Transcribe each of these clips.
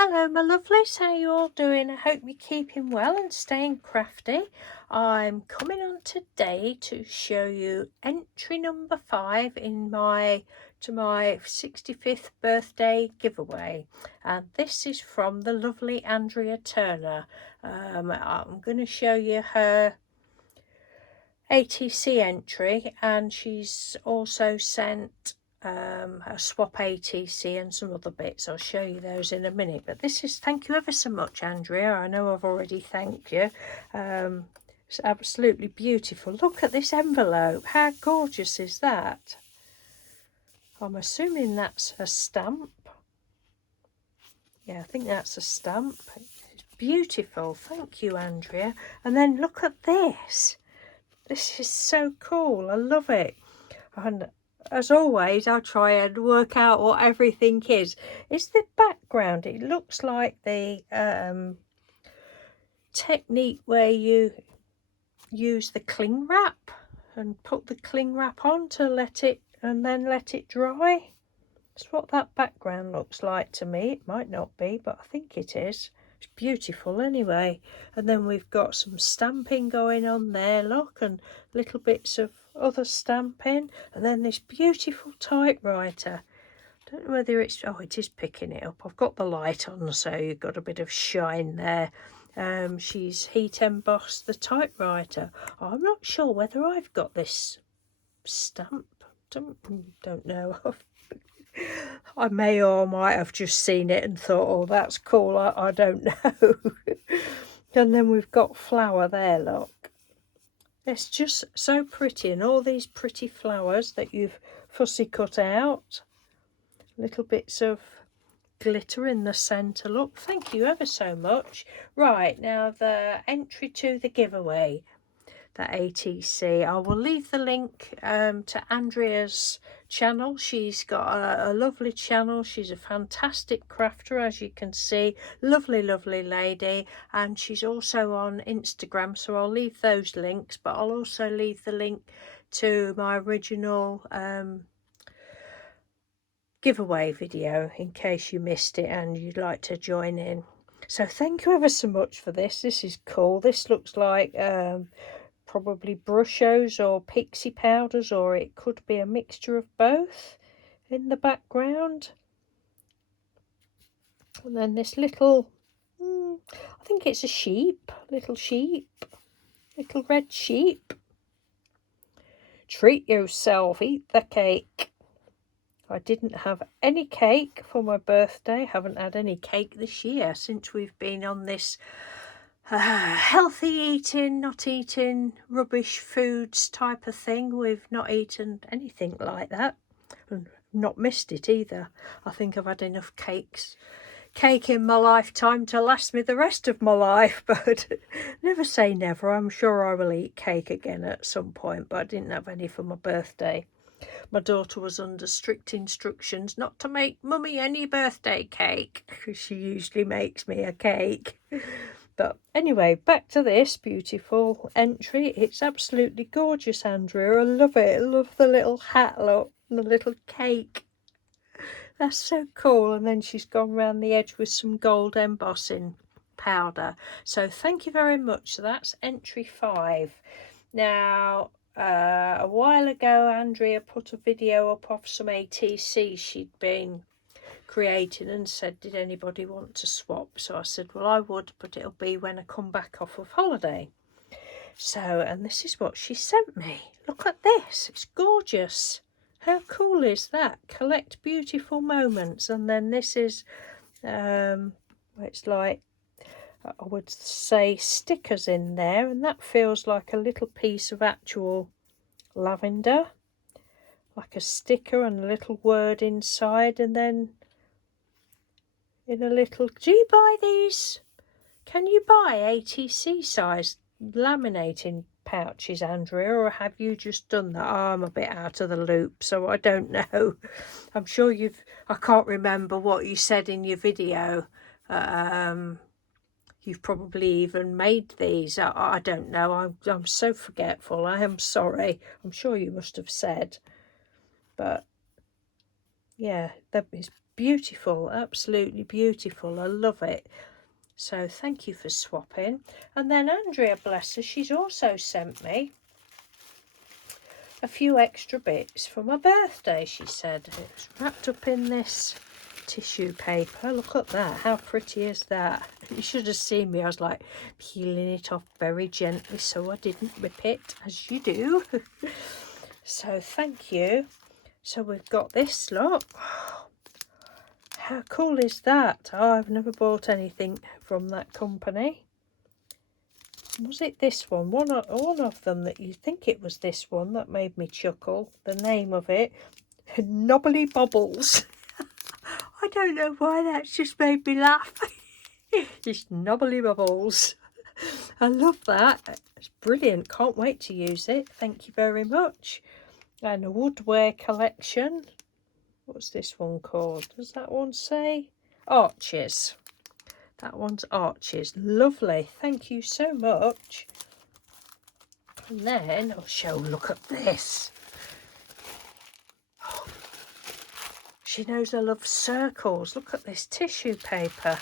Hello my lovelies, how you all doing? I hope you're keeping well and staying crafty. I'm coming on today to show you entry number 5 in my 65th birthday giveaway, and this is from the lovely Andrea Turner. I'm going to show you her ATC entry, and she's also sent a swap ATC and some other bits. I'll show you those in a minute, but this is, thank you ever so much, Andrea. I know I've already thanked you. It's absolutely beautiful. Look at this envelope, how gorgeous is that? I'm assuming that's a stamp. Yeah, I think that's a stamp. It's beautiful, thank you, Andrea. And then look at this. This is so cool. I love it. And as always, I'll try and work out what everything is. It's the background. It looks like the technique where you use the cling wrap and put the cling wrap on to let it, and then let it dry. That's what that background looks like to me. It might not be, but I think it is. It's beautiful anyway. And then we've got some stamping going on there, look, and little bits of other stamping. And then this beautiful typewriter. Don't know whether it's, oh, it is picking it up. I've got the light on, so you've got a bit of shine there. She's heat embossed the typewriter. Oh, I'm not sure whether I've got this stamp. Don't know. I may or might have just seen it and thought, oh, that's cool. I don't know. And then we've got flower there, look. It's just so pretty, and all these pretty flowers that you've fussy cut out. Little bits of glitter in the centre, look. Thank you ever so much. Right, now the entry to the giveaway, the ATC. I will leave the link to Andrea's channel. She's got a lovely channel. She's a fantastic crafter, as you can see. Lovely lady, and she's also on Instagram, so I'll leave those links, but I'll also leave the link to my original giveaway video in case you missed it and you'd like to join in. So thank you ever so much for this. This is cool. This looks like probably brushos or pixie powders, or it could be a mixture of both in the background. And then this little, I think it's a sheep, little red sheep. Treat yourself, eat the cake. I didn't have any cake for my birthday. Haven't had any cake this year since we've been on this healthy eating, not eating rubbish foods type of thing. We've not eaten anything like that, and not missed it either. I think I've had enough cake in my lifetime to last me the rest of my life, but never say never. I'm sure I will eat cake again at some point, but I didn't have any for my birthday. My daughter was under strict instructions not to make mummy any birthday cake, because she usually makes me a cake. But anyway, back to this beautiful entry. It's absolutely gorgeous, Andrea. I love it. I love the little hat, look, and the little cake. That's so cool. And then she's gone around the edge with some gold embossing powder. So thank you very much. So that's entry 5. Now, a while ago, Andrea put a video up of some ATC she'd been creating and said, did anybody want to swap? So I said, well, I would, but it'll be when I come back off of holiday. So, and this is what she sent me. Look at this. It's gorgeous. How cool is that? Collect beautiful moments. And then this is, it's like, I would say stickers in there, and that feels like a little piece of actual lavender, like a sticker and a little word inside. And then in a little, do you buy these? Can you buy ATC size laminating pouches, Andrea, or have you just done that? Oh, I'm a bit out of the loop, so I don't know. I'm sure I can't remember what you said in your video. You've probably even made these. I don't know. I'm so forgetful. I am sorry. I'm sure you must have said. But yeah, that is beautiful, absolutely beautiful. I love it. So thank you for swapping. And then Andrea, bless her, she's also sent me a few extra bits for my birthday, she said. It was wrapped up in this tissue paper. Look at that. How pretty is that? You should have seen me. I was like peeling it off very gently so I didn't rip it, as you do. So thank you. So we've got this lot. How cool is that? Oh, I've never bought anything from that company. Was it this one? One of them that you think it was this one that made me chuckle. The name of it, Knobbly Bobbles. I don't know why, that's just made me laugh. Just Knobbly Bobbles. I love that. It's brilliant. Can't wait to use it. Thank you very much. And a woodware collection. What's this one called? Does that one say? Arches. That one's Arches. Lovely. Thank you so much. And then I'll show, look at this. Oh, she knows I love circles. Look at this tissue paper.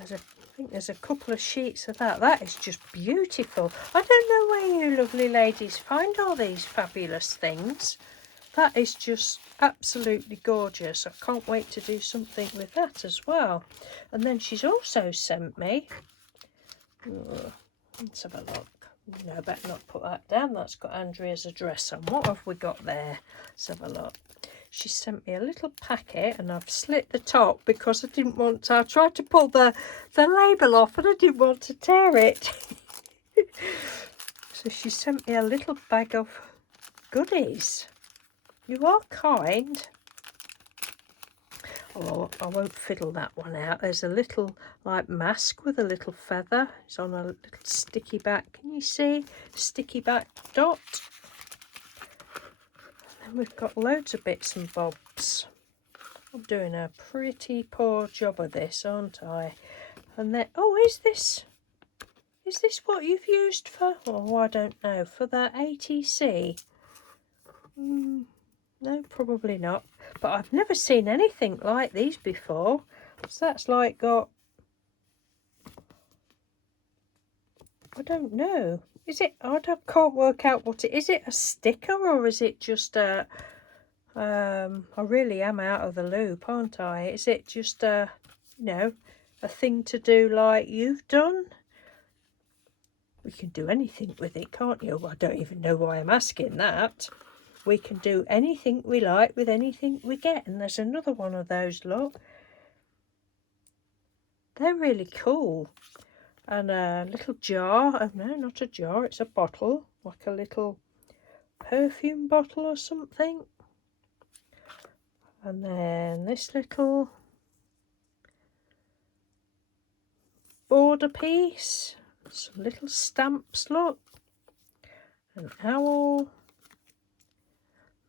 I think there's a couple of sheets of that. That is just beautiful. I don't know where you lovely ladies find all these fabulous things. That is just absolutely gorgeous. I can't wait to do something with that as well. And then she's also sent me, let's have a look. No, I better not put that down. That's got Andrea's address on. What have we got there? Let's have a look. She sent me a little packet and I've slit the top because I didn't want to. I tried to pull the label off and I didn't want to tear it. So she sent me a little bag of goodies. You are kind. Oh, I won't fiddle that one out. There's a little like mask with a little feather. It's on a little sticky back. Can you see? Sticky back dot. And then we've got loads of bits and bobs. I'm doing a pretty poor job of this, aren't I? And then, oh, is this what you've used for? Oh, I don't know. For the ATC? No, probably not. But I've never seen anything like these before. So that's like got, I don't know. Is it, can't work out what it is. Is it a sticker or is it just a, I really am out of the loop, aren't I? Is it just a, you know, a thing to do like you've done? We can do anything with it, can't you? Well, I don't even know why I'm asking that. We can do anything we like with anything we get. And there's another one of those, look. They're really cool. And a little jar. Oh, no, not a jar. It's a bottle. Like a little perfume bottle or something. And then this little border piece. Some little stamps, look. An owl.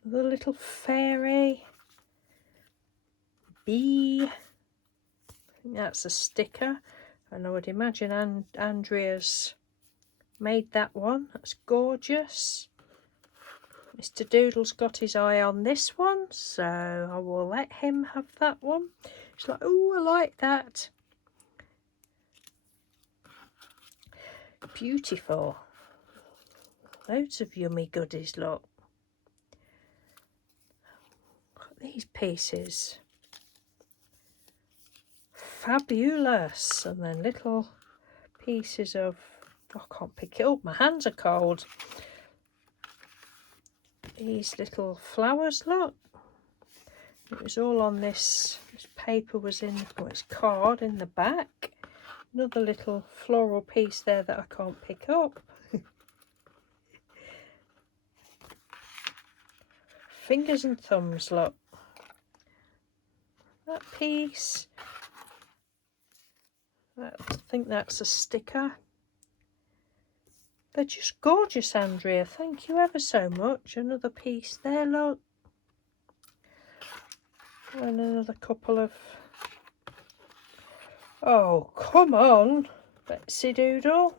The little fairy. Bee. I think that's a sticker. And I would imagine Andrea's made that one. That's gorgeous. Mr. Doodle's got his eye on this one, so I will let him have that one. He's like, oh, I like that. Beautiful. Loads of yummy goodies, look. Look at these pieces. Fabulous. And then little pieces of, I can't pick it up, my hands are cold. These little flowers, look. It was all on this paper was in, well, it's card in the back. Another little floral piece there that I can't pick up. Fingers and thumbs, look. That piece. I think that's a sticker. They're just gorgeous, Andrea. Thank you ever so much. Another piece there, look. And another couple of... Oh, come on, Betsy Doodle.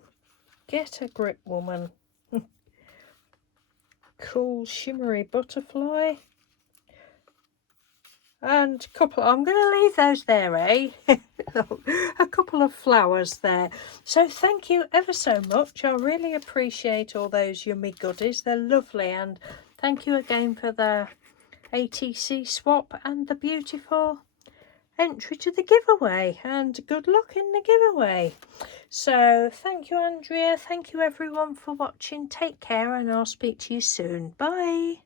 Get a grip, woman. Cool shimmery butterfly. and a couple, I'm going to leave those there, eh? A couple of flowers there. So thank you ever so much. I really appreciate all those yummy goodies. They're lovely, and thank you again for the ATC swap and the beautiful entry to the giveaway, and good luck in the giveaway. So thank you, Andrea. Thank you everyone for watching. Take care, and I'll speak to you soon. Bye.